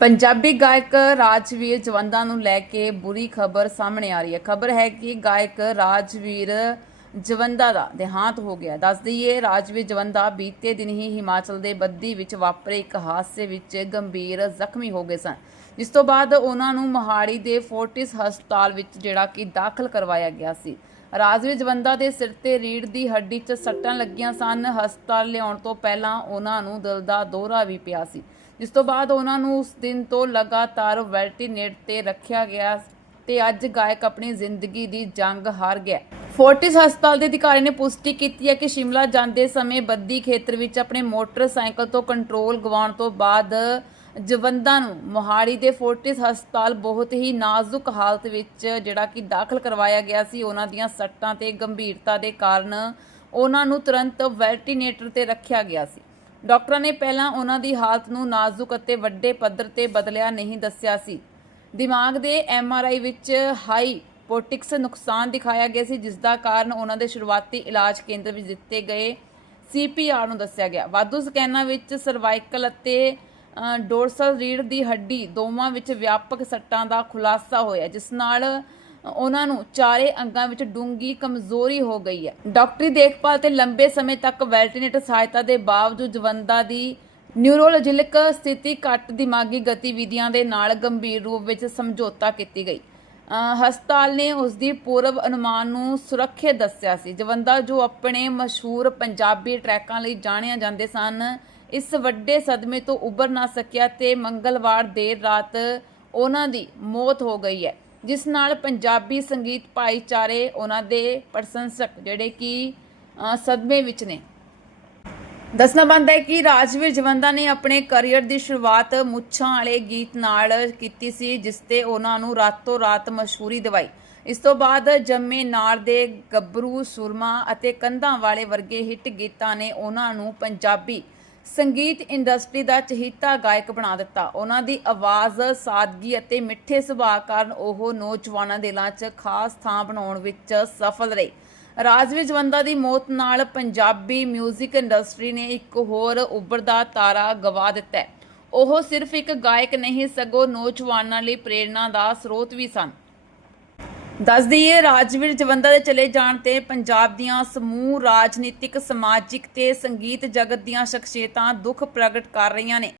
ਪੰਜਾਬੀ ਗਾਇਕ ਰਾਜਵੀਰ ਜਵੰਦਾ ਨੂੰ ਲੈ ਕੇ ਬੁਰੀ ਖਬਰ ਸਾਹਮਣੇ ਆ ਰਹੀ ਹੈ ਖਬਰ ਹੈ ਕਿ ਗਾਇਕ ਰਾਜਵੀਰ ਜਵੰਦਾ ਦਾ ਦੇਹਾਂਤ ਹੋ ਗਿਆ ਦੱਸ ਦਈਏ ਰਾਜਵੀਰ ਜਵੰਦਾ ਬੀਤੇ ਦਿਨ ਹੀ ਹਿਮਾਚਲ ਦੇ ਬੱਦੀ ਵਿੱਚ ਵਾਪਰੇ ਇੱਕ ਹਾਦਸੇ ਵਿੱਚ ਗੰਭੀਰ ਜ਼ਖਮੀ ਹੋ ਗਏ ਸਨ ਜਿਸ ਤੋਂ ਬਾਅਦ ਉਹਨਾਂ ਨੂੰ ਮਹਾੜੀ ਦੇ ਫੋਰਟਿਸ ਹਸਪਤਾਲ ਵਿੱਚ ਜਿਹੜਾ ਕਿ ਦਾਖਲ ਕਰਵਾਇਆ ਗਿਆ ਸੀ ਰਾਜਵੀਰ ਜਵੰਦਾ ਦੇ ਸਿਰ ਤੇ ਰੀੜ ਦੀ ਹੱਡੀ 'ਚ ਸੱਟਾਂ ਲੱਗੀਆਂ ਸਨ ਹਸਪਤਾਲ ਲਿਆਉਣ ਤੋਂ ਪਹਿਲਾਂ ਉਹਨਾਂ ਨੂੰ ਦਿਲ ਦਾ ਦੌਰਾ ਵੀ ਪਿਆ ਸੀ ਜਿਸ ਤੋਂ ਬਾਅਦ ਉਹਨਾਂ ਨੂੰ ਉਸ ਦਿਨ ਤੋਂ ਲਗਾਤਾਰ ਵੈਲਟੀਨੇਟ ਤੇ ਰੱਖਿਆ ਗਿਆ ਤੇ ਅੱਜ ਗਾਇਕ ਆਪਣੀ ਜ਼ਿੰਦਗੀ ਦੀ ਜੰਗ ਹਾਰ ਗਿਆ ਫੋਰਟਿਸ ਹਸਪਤਾਲ ਦੇ ਅਧਿਕਾਰੀ ਨੇ ਪੁਸ਼ਟੀ ਕੀਤੀ ਹੈ ਕਿ ਸ਼ਿਮਲਾ ਜਾਂਦੇ ਸਮੇਂ ਬੱਦੀ ਖੇਤਰ ਵਿੱਚ ਆਪਣੇ ਮੋਟਰਸਾਈਕਲ ਤੋਂ ਕੰਟਰੋਲ ਗਵਾਉਣ ਤੋਂ ਬਾਅਦ ਜਵੰਦਾਂ ਨੂੰ ਮੋਹਾਲੀ ਦੇ ਫੋਰਟਿਸ ਹਸਪਤਾਲ ਬਹੁਤ ਹੀ ਨਾਜ਼ੁਕ ਹਾਲਤ ਵਿੱਚ ਜਿਹੜਾ ਕਿ ਦਾਖਲ ਕਰਵਾਇਆ ਗਿਆ ਸੀ ਉਹਨਾਂ ਦੀਆਂ ਸੱਟਾਂ ਤੇ ਗੰਭੀਰਤਾ ਦੇ ਕਾਰਨ ਉਹਨਾਂ ਨੂੰ ਤੁਰੰਤ ਵੈਂਟੀਲੇਟਰ ਤੇ ਰੱਖਿਆ ਗਿਆ ਸੀ ਡਾਕਟਰਾਂ ਨੇ ਪਹਿਲਾਂ ਉਹਨਾਂ ਦੀ ਹਾਲਤ ਨੂੰ ਨਾਜ਼ੁਕ ਅਤੇ ਵੱਡੇ ਪੱਧਰ ਤੇ ਬਦਲਿਆ ਨਹੀਂ ਦੱਸਿਆ ਸੀ ਦਿਮਾਗ ਦੇ ਐਮਆਰਆਈ ਵਿੱਚ ਹਾਈ ਪੋਟਿਕਸ ਨੁਕਸਾਨ ਦਿਖਾਇਆ ਗਿਆ ਸੀ ਜਿਸ ਦਾ ਕਾਰਨ ਉਹਨਾਂ ਦੇ ਸ਼ੁਰੂਆਤੀ ਇਲਾਜ ਕੇਂਦਰ ਵਿੱਚ ਦਿੱਤੇ ਗਏ ਸੀਪੀਆਰ ਨੂੰ ਦੱਸਿਆ ਗਿਆ ਵਾਧੂ ਸਕੈਨਾਂ ਵਿੱਚ ਸਰਵਾਈਕਲ ਅਤੇ ਡੋਰਸਲ ਰੀੜ ਦੀ ਹੱਡੀ ਦੋਵਾਂ ਵਿੱਚ ਵਿਆਪਕ ਸੱਟਾਂ ਦਾ ਖੁਲਾਸਾ ਹੋਇਆ ਜਿਸ ਨਾਲ ਉਹਨਾਂ ਨੂੰ ਚਾਰੇ ਅੰਗਾਂ ਵਿੱਚ ਡੂੰਗੀ ਕਮਜ਼ੋਰੀ ਹੋ ਗਈ ਹੈ ਡਾਕਟਰੀ ਦੇਖਭਾਲ ਤੇ ਲੰਬੇ ਸਮੇਂ ਤੱਕ ਵੈਲਟੀਨੇਟਰ ਸਹਾਇਤਾ ਦੇ ਬਾਵਜੂਦ ਜਵੰਦਾ ਦੀ ਨਿਊਰੋਲੋਜਿਕ ਸਥਿਤੀ ਘੱਟ ਦਿਮਾਗੀ ਗਤੀਵਿਧੀਆਂ ਦੇ ਨਾਲ ਗੰਭੀਰ ਰੂਪ ਵਿੱਚ ਸਮਝੌਤਾ ਕੀਤੀ ਗਈ ਹਸਪਤਾਲ ਨੇ ਉਸ ਦੀ ਪੂਰਵ ਅਨੁਮਾਨ ਨੂੰ ਸੁਰੱਖਿਅਤ ਦੱਸਿਆ ਸੀ ਜਵੰਦਾ ਜੋ ਆਪਣੇ ਮਸ਼ਹੂਰ ਪੰਜਾਬੀ ਟਰੈਕਾਂ ਲਈ ਜਾਣਿਆ ਜਾਂਦੇ ਸਨ ਇਸ ਵੱਡੇ ਸਦਮੇ ਤੋਂ ਉੱਭਰ ਨਾ ਸਕਿਆ ਤੇ ਮੰਗਲਵਾਰ ਦੇਰ ਰਾਤ ਉਹਨਾਂ ਦੀ ਮੌਤ ਹੋ ਗਈ ਹੈ ਜਿਸ ਨਾਲ ਪੰਜਾਬੀ ਸੰਗੀਤ ਭਾਈਚਾਰੇ ਉਹਨਾਂ ਦੇ ਪ੍ਰਸ਼ੰਸਕ ਜਿਹੜੇ ਕਿ ਸਦਮੇ ਵਿੱਚ ਨੇ ਦੱਸਣਾ ਬੰਦਾ ਹੈ ਕਿ ਰਾਜਵੀਰ ਜਵੰਦਾ ਨੇ ਆਪਣੇ ਕੈਰੀਅਰ ਦੀ ਸ਼ੁਰੂਆਤ ਮੁੱਛਾਂ ਵਾਲੇ ਗੀਤ ਨਾਲ ਕੀਤੀ ਸੀ ਜਿਸ ਤੇ ਉਹਨਾਂ ਨੂੰ ਰਾਤੋਂ ਰਾਤ ਮਸ਼ਹੂਰੀ ਦਿਵਾਈ ਇਸ ਤੋਂ ਬਾਅਦ ਜੰਮੇ ਨਾਰ ਦੇ ਗੱਭਰੂ ਸੁਰਮਾ ਅਤੇ ਕੰਧਾਂ ਵਾਲੇ ਵਰਗੇ ਹਿੱਟ ਗੀਤਾਂ ਨੇ ਉਹਨਾਂ ਨੂੰ ਪੰਜਾਬੀ ਸੰਗੀਤ ਇੰਡਸਟਰੀ ਦਾ ਚਹੀਤਾ ਗਾਇਕ ਬਣਾ ਦਿੱਤਾ ਉਹਨਾਂ ਦੀ ਆਵਾਜ਼ ਸਾਦਗੀ ਅਤੇ ਮਿੱਠੇ ਸੁਭਾਅ ਕਾਰਨ ਉਹ ਨੌਜਵਾਨਾਂ ਦੇ ਦਿਲਾਂ 'ਚ ਖਾਸ ਥਾਂ ਬਣਾਉਣ ਵਿੱਚ ਸਫਲ ਰਹੇ ਰਾਜਵੀਰ ਜਵੰਦਾ ਦੀ ਮੌਤ ਨਾਲ ਪੰਜਾਬੀ 뮤직 ਇੰਡਸਟਰੀ ਨੇ ਇੱਕ ਹੋਰ ਉੱਭਰਦਾ ਤਾਰਾ ਗਵਾ ਦਿੱਤਾ ਉਹ ਸਿਰਫ ਇੱਕ ਗਾਇਕ ਨਹੀਂ ਸਗੋਂ ਨੌਜਵਾਨਾਂ ਲਈ ਪ੍ਰੇਰਣਾ ਦਾ ਸਰੋਤ ਵੀ ਸਨ ਦੱਸ ਦਈਏ ਰਾਜਵੀਰ ਜਵੰਦਾ ਦੇ ਚਲੇ ਜਾਣ ਤੇ ਪੰਜਾਬ ਦੀਆਂ ਸਮੂਹ ਰਾਜਨੀਤਿਕ ਸਮਾਜਿਕ ਤੇ ਸੰਗੀਤ ਜਗਤ ਦੀਆਂ ਸ਼ਖਸੀਅਤਾਂ ਦੁੱਖ ਪ੍ਰਗਟ ਕਰ ਰਹੀਆਂ ਨੇ